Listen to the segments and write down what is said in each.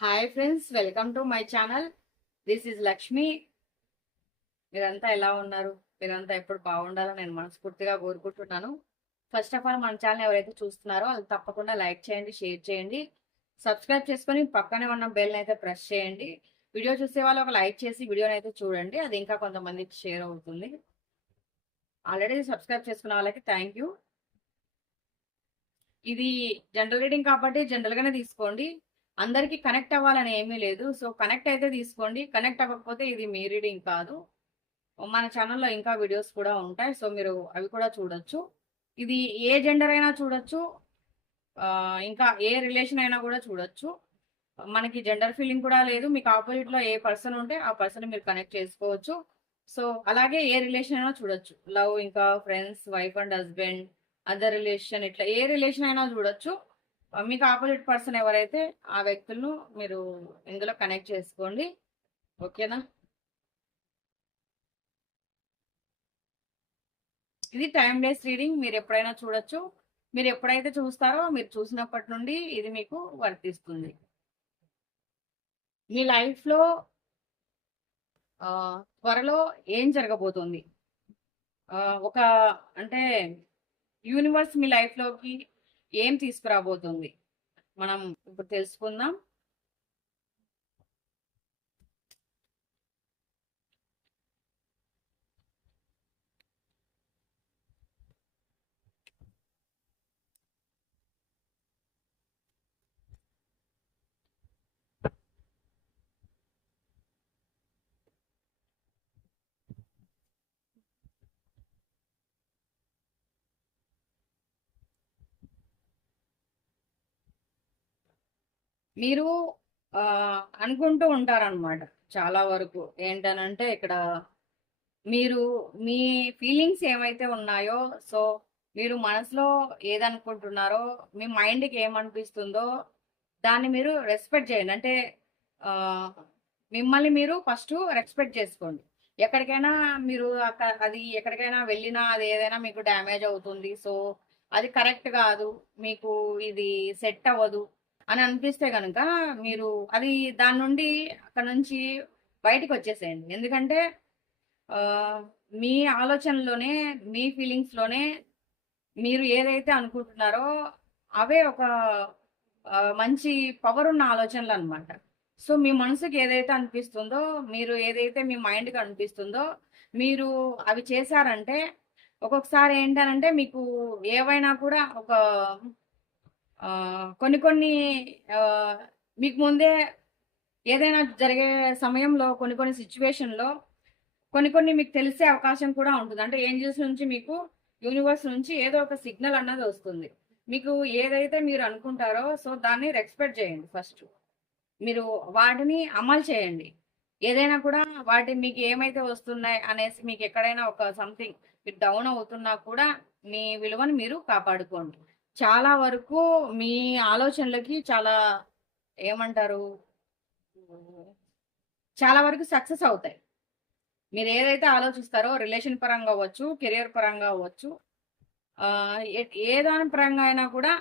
Hi friends, welcome to my channel. This is Lakshmi. మీరంతా ఎలా ఉన్నారు? మీరంతా ఎప్పుడు బాగుండాలని నేను మనస్ఫూర్తిగా కోరుకుంటున్నాను. ఫస్ట్ ఆఫ్ ఆల్ మన ఛానల్ ఎవరైతే చూస్తున్నారో అది తప్పకుండా లైక్ చేయండి, షేర్ చేయండి, సబ్స్క్రైబ్ చేసుకొని పక్కనే ఉన్న బెల్ అయితే ప్రెస్ చేయండి. వీడియో చూసే వాళ్ళు ఒక లైక్ చేసి వీడియోని అయితే చూడండి, అది ఇంకా కొంతమందికి షేర్ అవుతుంది. ఆల్రెడీ సబ్స్క్రైబ్ చేసుకున్న వాళ్ళకి థ్యాంక్ యూ. ఇది జనరల్ రీడింగ్ కాబట్టి జనరల్గానే తీసుకోండి. అందరికీ కనెక్ట్ అవ్వాలని ఏమీ లేదు. సో కనెక్ట్ అయితే తీసుకోండి, కనెక్ట్ అవ్వకపోతే ఇది మీ రీడింగ్ కాదు. మన ఛానల్లో ఇంకా వీడియోస్ కూడా ఉంటాయి, సో మీరు అవి కూడా చూడొచ్చు. ఇది ఏ జెండర్ అయినా చూడొచ్చు, ఇంకా ఏ రిలేషన్ అయినా కూడా చూడొచ్చు. మనకి జెండర్ ఫీలింగ్ కూడా లేదు. మీకు ఆపోజిట్లో ఏ పర్సన్ ఉంటే ఆ పర్సన్ మీరు కనెక్ట్ చేసుకోవచ్చు. సో అలాగే ఏ రిలేషన్ అయినా చూడొచ్చు. లవ్, ఇంకా friends, wife and husband, other relation, ఇట్లా ఏ రిలేషన్ అయినా చూడొచ్చు. మీకు ఆపోజిట్ పర్సన్ ఎవరైతే ఆ వ్యక్తులను మీరు ఇందులో కనెక్ట్ చేసుకోండి. ఓకేనా? ఇది టైమ్లెస్ రీడింగ్. మీరు ఎప్పుడైనా చూడొచ్చు. మీరు ఎప్పుడైతే చూస్తారో మీరు చూసినప్పటి నుండి ఇది మీకు వర్తిస్తుంది. మీ లైఫ్లో త్వరలో ఏం జరగబోతుంది? ఒక అంటే యూనివర్స్ మీ లైఫ్లోకి ఏం తీసుకురాబోతుంది మనం ఇప్పుడు తెలుసుకుందాం. మీరు అనుకుంటూ ఉంటారనమాట చాలా వరకు. ఏంటనంటే ఇక్కడ మీరు మీ ఫీలింగ్స్ ఏమైతే ఉన్నాయో, సో మీరు మనసులో ఏదనుకుంటున్నారో, మీ మైండ్కి ఏమనిపిస్తుందో దాన్ని మీరు రెస్పెక్ట్ చేయండి. అంటే మిమ్మల్ని మీరు ఫస్ట్ రెస్పెక్ట్ చేసుకోండి. ఎక్కడికైనా మీరు అది ఎక్కడికైనా వెళ్ళినా అది ఏదైనా మీకు డ్యామేజ్ అవుతుంది, సో అది కరెక్ట్ కాదు, మీకు ఇది సెట్ అవ్వదు అని అనిపిస్తే కనుక మీరు అది దాని నుండి అక్కడ నుంచి బయటకు వచ్చేసేయండి. ఎందుకంటే మీ ఆలోచనలోనే, మీ ఫీలింగ్స్లోనే మీరు ఏదైతే అనుకుంటున్నారో అవే ఒక మంచి పవర్ ఉన్న ఆలోచనలు అనమాట. సో మీ మనసుకి ఏదైతే అనిపిస్తుందో, మీరు ఏదైతే మీ మైండ్కి అనిపిస్తుందో మీరు అవి చేశారంటే ఒక్కొక్కసారి ఏంటనంటే మీకు ఏవైనా కూడా ఒక కొన్ని కొన్ని మీకు ముందే ఏదైనా జరిగే సమయంలో కొన్ని కొన్ని సిచ్యువేషన్లో కొన్ని కొన్ని మీకు తెలిసే అవకాశం కూడా ఉంటుంది. అంటే ఏంజల్స్ నుంచి మీకు యూనివర్స్ నుంచి ఏదో ఒక సిగ్నల్ అన్నది వస్తుంది. మీకు ఏదైతే మీరు అనుకుంటారో సో దాన్ని రెస్పెక్ట్ చేయండి. ఫస్ట్ మీరు వాటిని అమలు చేయండి. ఏదైనా కూడా వాటి మీకు ఏమైతే వస్తున్నాయి అనేసి మీకు ఎక్కడైనా ఒక సంథింగ్ మీరు డౌన్ అవుతున్నా కూడా మీ విలువను మీరు కాపాడుకోండి. చాలా వరకు మీ ఆలోచనలకి చాలా ఏమంటారు, చాలా వరకు సక్సెస్ అవుతాయి. మీరు ఏదైతే ఆలోచిస్తారో రిలేషన్ పరంగా అవ్వచ్చు, కెరియర్ పరంగా అవ్వచ్చు, ఏ దాని పరంగా అయినా కూడా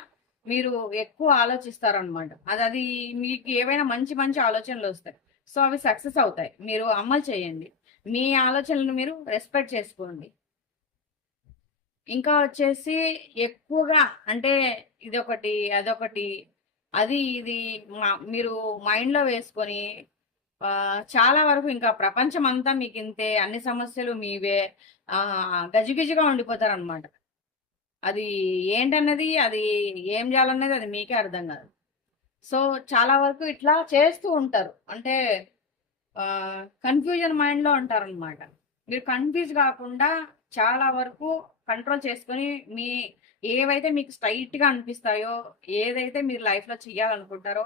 మీరు ఎక్కువ ఆలోచిస్తారనమాట. అది మీకు ఏవైనా మంచి మంచి ఆలోచనలు వస్తాయి. సో అవి సక్సెస్ అవుతాయి. మీరు అమలు చేయండి. మీ ఆలోచనలను మీరు రెస్పెక్ట్ చేసుకోండి. ఇంకా వచ్చేసి ఎక్కువగా అంటే ఇదొకటి అదొకటి అది ఇది మీరు మైండ్లో వేసుకొని చాలా వరకు ఇంకా ప్రపంచం అంతా మీకు ఇంతే, అన్ని సమస్యలు మీవే, గజిబిజిగా ఉండిపోతారనమాట. అది ఏంటన్నది, అది ఏం చేయాలన్నది అది మీకే అర్థం కాదు. సో చాలా వరకు ఇట్లా చేస్తూ ఉంటారు. అంటే కన్ఫ్యూజన్ మైండ్లో ఉంటారనమాట. మీరు కన్ఫ్యూజ్ కాకుండా చాలా వరకు కంట్రోల్ చేసుకొని మీ ఏవైతే మీకు స్ట్రైట్గా అనిపిస్తాయో, ఏదైతే మీరు లైఫ్లో చేయాలనుకుంటారో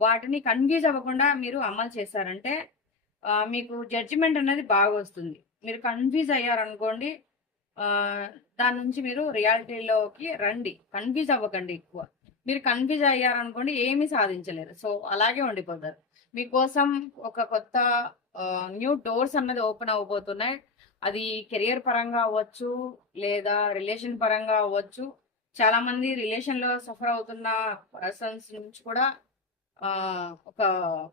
వాటిని కన్ఫ్యూజ్ అవ్వకుండా మీరు అమలు చేశారంటే మీకు జడ్జిమెంట్ అనేది బాగా వస్తుంది. మీరు కన్ఫ్యూజ్ అయ్యారనుకోండి, దాని నుంచి మీరు రియాలిటీలోకి రండి. కన్ఫ్యూజ్ అవ్వకండి ఎక్కువ. మీరు కన్ఫ్యూజ్ అయ్యారనుకోండి ఏమీ సాధించలేరు. సో అలాగే ఉండిపోతారు. మీకోసం ఒక కొత్త న్యూ డోర్స్ అన్నది ఓపెన్ అవ్వబోతున్నాయి. అది కెరియర్ పరంగా అవ్వచ్చు, లేదా రిలేషన్ పరంగా అవ్వచ్చు. చాలా మంది రిలేషన్లో సఫర్ అవుతున్న పర్సన్స్ నుంచి కూడా ఒక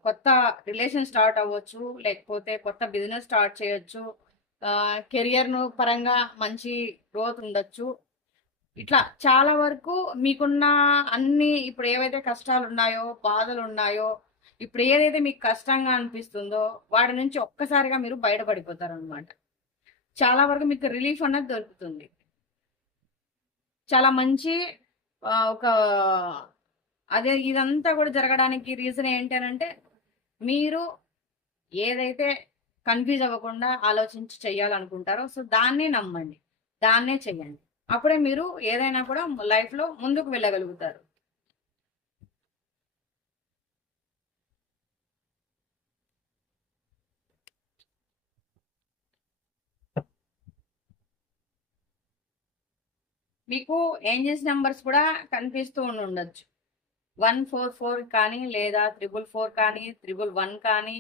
కొత్త రిలేషన్ స్టార్ట్ అవ్వచ్చు, లేకపోతే కొత్త బిజినెస్ స్టార్ట్ చేయొచ్చు, కెరియర్ను పరంగా మంచి గ్రోత్ ఉండొచ్చు. ఇట్లా చాలా వరకు మీకున్న అన్ని ఇప్పుడు ఏవైతే కష్టాలు ఉన్నాయో, బాధలు ఉన్నాయో, ఇప్పుడు ఏదైతే మీకు కష్టంగా అనిపిస్తుందో వాటి నుంచి ఒక్కసారిగా మీరు బయటపడిపోతారు అనమాట. చాలా వరకు మీకు రిలీఫ్ అన్నది దొరుకుతుంది. చాలా మంచి ఒక అదే ఇదంతా కూడా జరగడానికి రీజన్ ఏంటి అంటే మీరు ఏదైతే కన్ఫ్యూజ్ అవ్వకుండా ఆలోచించి చెయ్యాలనుకుంటారో సో దాన్నే నమ్మండి, దాన్నే చెయ్యండి. అప్పుడే మీరు ఏదైనా కూడా లైఫ్లో ముందుకు వెళ్ళగలుగుతారు. మీకు ఏంజల్స్ నెంబర్స్ కూడా కనిపిస్తూ ఉండొచ్చు. 144 కానీ, లేదా 444 కానీ, 111 కానీ,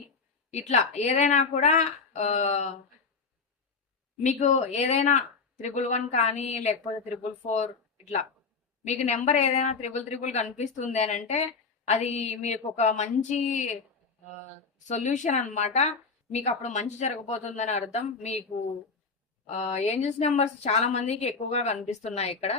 ఇట్లా ఏదైనా కూడా మీకు ఏదైనా 111 కానీ, లేకపోతే 444 ఇట్లా మీకు నెంబర్ ఏదైనా 333 కనిపిస్తుంది అని అంటే అది మీకు ఒక మంచి సొల్యూషన్ అనమాట. మీకు అప్పుడు మంచి జరగబోతుందని అర్థం. మీకు ఏంజల్స్ నెంబర్స్ చాలా మందికి ఎక్కువగా కనిపిస్తున్నాయి ఇక్కడ.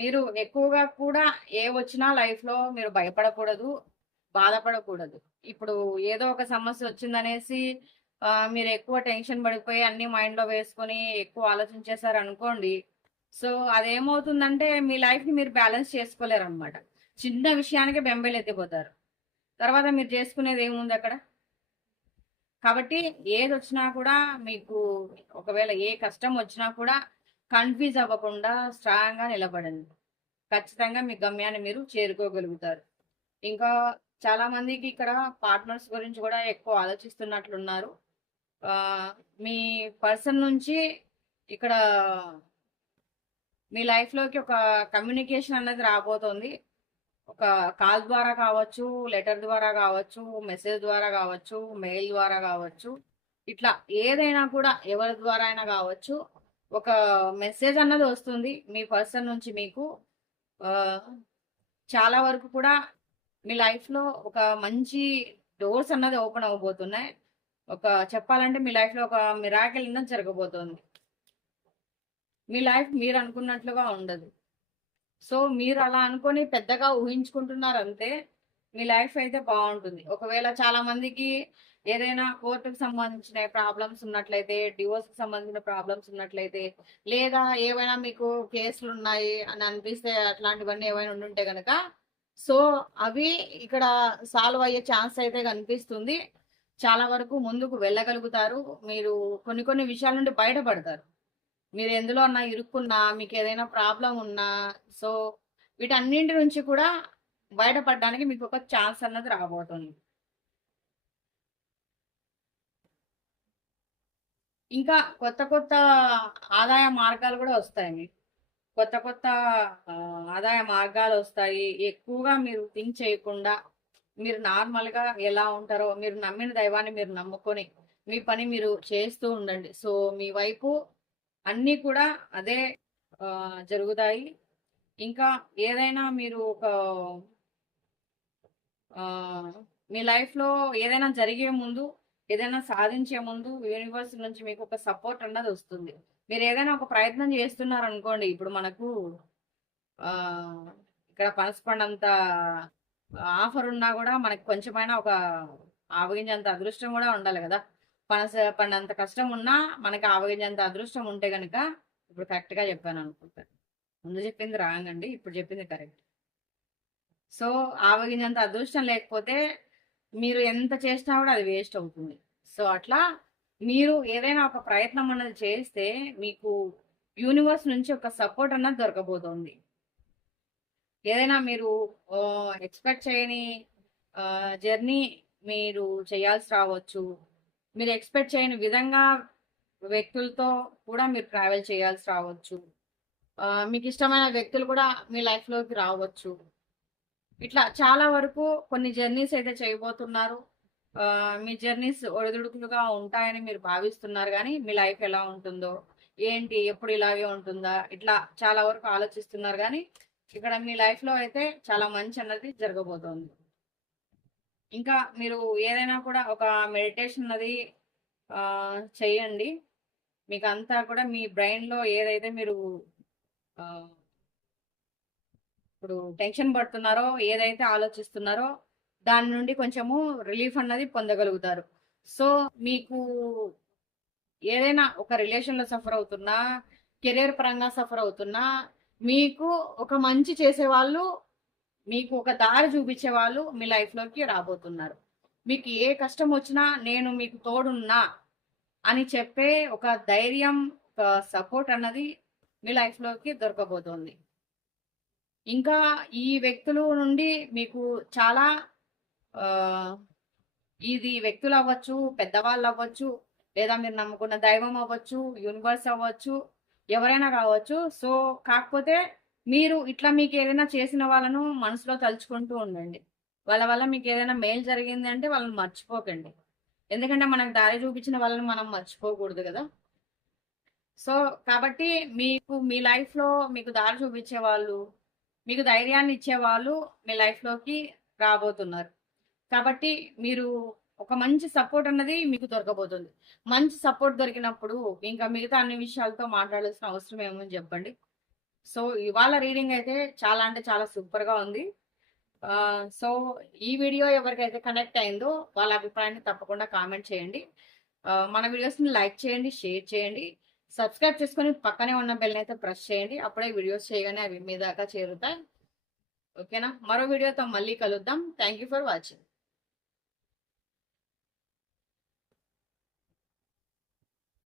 మీరు ఎక్కువగా కూడా ఏ వచ్చినా లైఫ్లో మీరు భయపడకూడదు, బాధపడకూడదు. ఇప్పుడు ఏదో ఒక సమస్య వచ్చిందనేసి మీరు ఎక్కువ టెన్షన్ పడిపోయి అన్ని మైండ్లో వేసుకొని ఎక్కువ ఆలోచించేశారు అనుకోండి, సో అదేమవుతుందంటే మీ లైఫ్ని మీరు బ్యాలెన్స్ చేసుకోలేరు అనమాట. చిన్న విషయానికి బెంబేలెత్తిపోతారు. తర్వాత మీరు చేసుకునేది ఏముంది అక్కడ. కాబట్టి ఏది వచ్చినా కూడా మీకు ఒకవేళ ఏ కష్టం వచ్చినా కూడా కన్ఫ్యూజ్ అవ్వకుండా స్ట్రాంగ్గా నిలబడండి. ఖచ్చితంగా మీ గమ్యాన్ని మీరు చేరుకోగలుగుతారు. ఇంకా చాలా మందికి ఇక్కడ పార్ట్నర్స్ గురించి కూడా ఎక్కువ ఆలోచిస్తున్నట్లున్నారు. మీ పర్సన్ నుంచి ఇక్కడ మీ లైఫ్లోకి ఒక కమ్యూనికేషన్ అనేది రాబోతోంది. ఒక కాల్ ద్వారా కావచ్చు, లెటర్ ద్వారా కావచ్చు, మెసేజ్ ద్వారా కావచ్చు, మెయిల్ ద్వారా కావచ్చు, ఇట్లా ఏదైనా కూడా ఎవరి ద్వారా అయినా కావచ్చు, ఒక మెసేజ్ అన్నది వస్తుంది మీ పర్సన్ నుంచి మీకు. చాలా వరకు కూడా మీ లైఫ్లో ఒక మంచి డోర్స్ అన్నది ఓపెన్ అవ్వబోతున్నాయి. ఒక చెప్పాలంటే మీ లైఫ్లో ఒక మిరాకిల్ అన్నది జరగబోతోంది. మీ లైఫ్ మీరు అనుకున్నట్లుగా ఉండదు. సో మీరు అలా అనుకొని పెద్దగా ఊహించుకుంటున్నారు అంతే. మీ లైఫ్ అయితే బాగుంటుంది. ఒకవేళ చాలా మందికి ఏదైనా కోర్టుకు సంబంధించిన ప్రాబ్లమ్స్ ఉన్నట్లయితే, డివోర్స్కి సంబంధించిన ప్రాబ్లమ్స్ ఉన్నట్లయితే, లేదా ఏవైనా మీకు కేసులు ఉన్నాయి అని అనిపిస్తే అట్లాంటివన్నీ ఏవైనా ఉండుంటే కనుక సో అవి ఇక్కడ సాల్వ్ అయ్యే ఛాన్స్ అయితే కనిపిస్తుంది. చాలా వరకు ముందుకు వెళ్ళగలుగుతారు. మీరు కొన్ని కొన్ని విషయాల నుండి బయటపడతారు. మీరు ఎందులో అన్నా ఇరుక్కున్నా, మీకు ఏదైనా ప్రాబ్లం ఉన్నా సో వీటన్నింటి నుంచి కూడా బయటపడడానికి మీకు ఒక ఛాన్స్ అన్నది రాబోతుంది. ఇంకా కొత్త కొత్త ఆదాయ మార్గాలు కూడా వస్తాయి. మీకు కొత్త కొత్త ఆదాయ మార్గాలు వస్తాయి. ఎక్కువగా మీరు థింక్ చేయకుండా మీరు నార్మల్గా ఎలా ఉంటారో, మీరు నమ్మిన దైవాన్ని మీరు నమ్ముకొని మీ పని మీరు చేస్తూ ఉండండి. సో మీ వైపు అన్నీ కూడా అదే జరుగుతాయి. ఇంకా ఏదైనా మీరు ఒక మీ లైఫ్లో ఏదైనా జరిగే ముందు, ఏదైనా సాధించే ముందు యూనివర్స్ నుంచి మీకు ఒక సపోర్ట్ అన్నది వస్తుంది. మీరు ఏదైనా ఒక ప్రయత్నం చేస్తున్నారు అనుకోండి, ఇప్పుడు మనకు ఇక్కడ పనసపండంత ఆఫర్ ఉన్నా కూడా మనకి కొంచెమైనా ఒక ఆవగించేంత అదృష్టం కూడా ఉండాలి కదా. పనస పండంత కష్టం ఉన్నా మనకి ఆవగించేంత అదృష్టం ఉంటే కనుక, ఇప్పుడు కరెక్ట్గా చెప్పాను అనుకుంటా. ముందు చెప్పింది రాంగ్ అండి, ఇప్పుడు చెప్పింది కరెక్ట్. సో ఆవగించేంత అదృష్టం లేకపోతే మీరు ఎంత చేసినా కూడా అది వేస్ట్ అవుతుంది. సో అట్లా మీరు ఏదైనా ఒక ప్రయత్నం అన్నది చేస్తే మీకు యూనివర్స్ నుంచి ఒక సపోర్ట్ అన్నది దొరకబోతోంది. ఏదైనా మీరు ఎక్స్పెక్ట్ చేయని జర్నీ మీరు చేయాల్సి రావచ్చు. మీరు ఎక్స్పెక్ట్ చేయని విధంగా వ్యక్తులతో కూడా మీరు ట్రావెల్ చేయాల్సి రావచ్చు. మీకు ఇష్టమైన వ్యక్తులు కూడా మీ లైఫ్లోకి రావచ్చు. ఇట్లా చాలా వరకు కొన్ని జర్నీస్ అయితే చేయబోతున్నారు. మీ జర్నీస్ ఒడిదుడుకులుగా ఉంటాయని మీరు భావిస్తున్నారు కానీ మీ లైఫ్ ఎలా ఉంటుందో ఏంటి ఎప్పుడు ఇలాగే ఉంటుందా ఇట్లా చాలా వరకు ఆలోచిస్తున్నారు కానీ ఇక్కడ మీ లైఫ్లో అయితే చాలా మంచి అన్నది జరగబోతోంది. ఇంకా మీరు ఏదైనా కూడా ఒక మెడిటేషన్ అది చెయ్యండి. మీకు అంతా కూడా మీ బ్రెయిన్లో ఏదైతే మీరు ఇప్పుడు టెన్షన్ పడుతున్నారో ఏదైతే ఆలోచిస్తున్నారో దాని నుండి కొంచెము రిలీఫ్ అన్నది పొందగలుగుతారు. సో మీకు ఏదైనా ఒక రిలేషన్లో సఫర్ అవుతున్నా, కెరియర్ పరంగా సఫర్ అవుతున్నా, మీకు ఒక మంచి చేసేవాళ్ళు, మీకు ఒక దారి చూపించే వాళ్ళు మీ లైఫ్లోకి రాబోతున్నారు. మీకు ఏ కష్టం వచ్చినా నేను మీకు తోడున్నా అని చెప్పే ఒక ధైర్యం, ఒక సపోర్ట్ అన్నది మీ లైఫ్లోకి దొరకబోతోంది. ఇంకా ఈ వ్యక్తుల నుండి మీకు చాలా ఇది వ్యక్తులు అవ్వచ్చు, పెద్దవాళ్ళు అవ్వచ్చు, లేదా మీరు నమ్ముకున్న దైవం అవ్వచ్చు, యూనివర్స్ అవ్వచ్చు, ఎవరైనా కావచ్చు. సో కాకపోతే మీరు ఇట్లా మీకు ఏదైనా చేసిన వాళ్ళను మనసులో తలుచుకుంటూ ఉండండి. వాళ్ళ వల్ల మీకు ఏదైనా మేలు జరిగింది అంటే వాళ్ళని మర్చిపోకండి. ఎందుకంటే మనకు దారి చూపించిన వాళ్ళని మనం మర్చిపోకూడదు కదా. సో కాబట్టి మీకు మీ లైఫ్లో మీకు దారి చూపించే వాళ్ళు, మీకు ధైర్యాన్ని ఇచ్చేవాళ్ళు మీ లైఫ్లోకి రాబోతున్నారు. కాబట్టి మీరు ఒక మంచి సపోర్ట్ అన్నది మీకు దొరకబోతుంది. మంచి సపోర్ట్ దొరికినప్పుడు ఇంకా మిగతా అన్ని విషయాలతో మాట్లాడాల్సిన అవసరం ఏమని చెప్పండి. సో ఇవాళ రీడింగ్ అయితే చాలా అంటే చాలా సూపర్గా ఉంది. సో ఈ వీడియో ఎవరికైతే కనెక్ట్ అయిందో వాళ్ళ అభిప్రాయాన్ని తప్పకుండా కామెంట్ చేయండి. మన వీడియోస్ని లైక్ చేయండి, షేర్ చేయండి, సబ్స్క్రైబ్ చేసుకొని పక్కనే ఉన్న బెల్ అయితే ప్రెస్ చేయండి. అప్పుడే వీడియోస్ చేయగానే అవి మీ దాకా చేరుతాయి. ఓకేనా? మరో వీడియోతో మళ్ళీ కలుద్దాం. Thank you for watching.